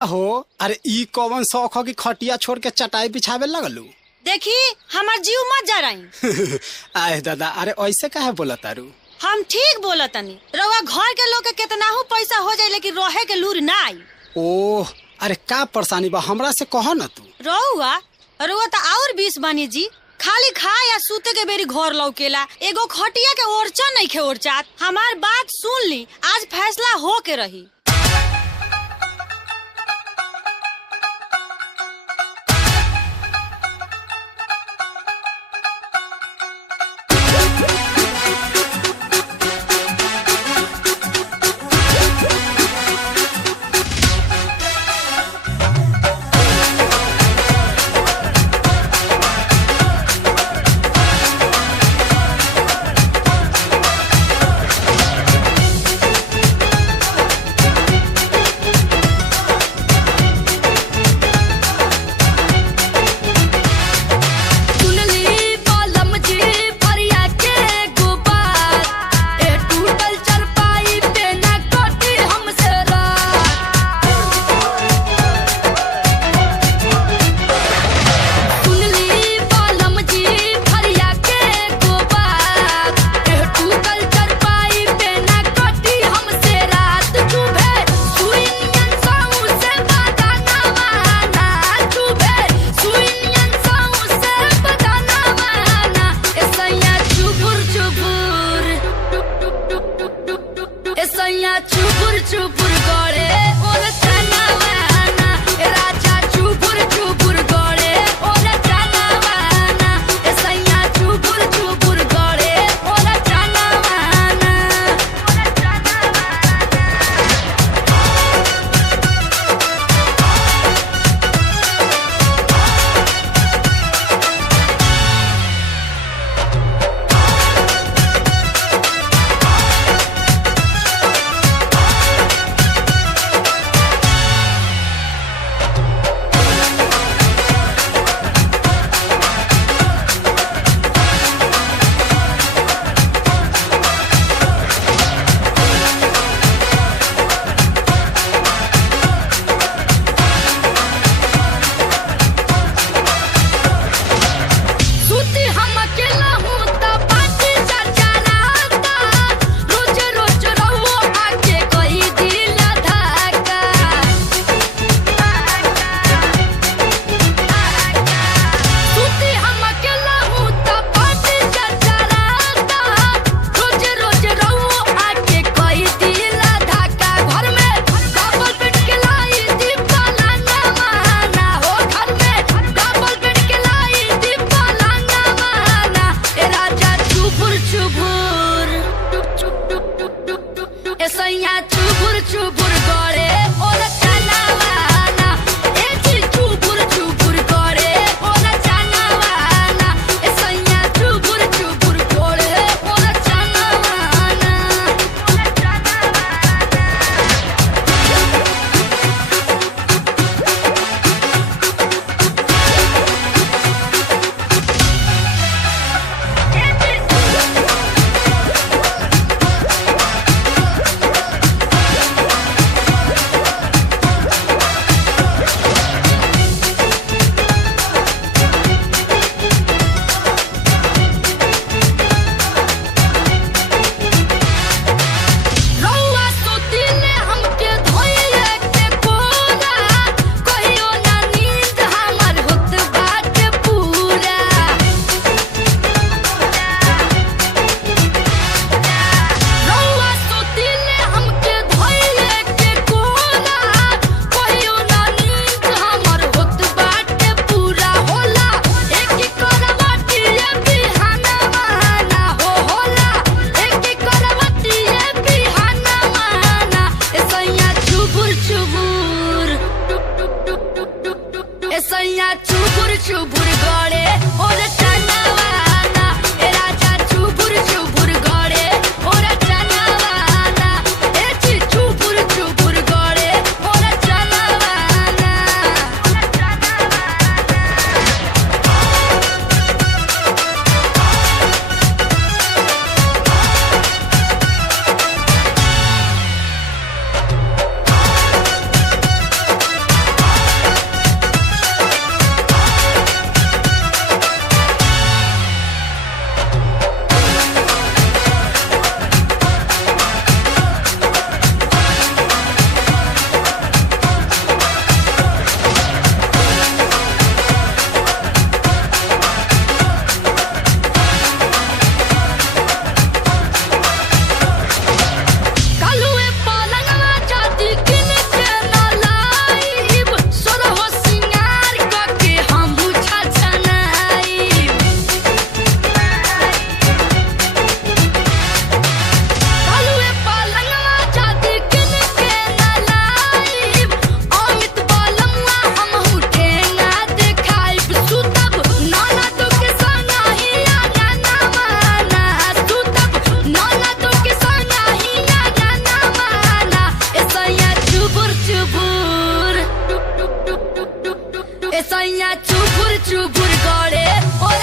हो। अरे ई कौन शौक हो कि खटिया छोड़ के चटाई बिछावे लगलू? देखी हमार जीव मत जा रही। आए दादा, अरे ऐसे काहे बोला तारू? हम ठीक बोला तनी। रउआ घर के लोग के कितनाहू पैसा हो जाए लेकिन रहे के लूर ना आई। ओह, अरे का परेशानी बा हमरा से कहो न तू। रउआ तो और 20 बानी जी। खाली खा या सूते के बेरी घर लौकेला, एगो खटिया के ओरचा नहीं खे ओरचात। हमार बात सुन ली, आज फैसला हो के रही। चुपुर चुपुर गड़े और चनावाना, राजा चुपुर चुपुर गड़े और चनावाना, सैया चुपुर चुपुर गड़े और चनावाना। सैया चुपुर चुपुर गड़े और चनावाना, चुपुर चुपुर गड़े और चनावाना, सैया चुपुर चुपुर गड़े और चनावाना। सैया चुपुर चुपुर गड़े और चनावाना, राजा चुपुर चुपुर गड़े और चनावाना, चुपुर चुपुर गड़े और चनावाना। सैया चुपुर चुपुर करे और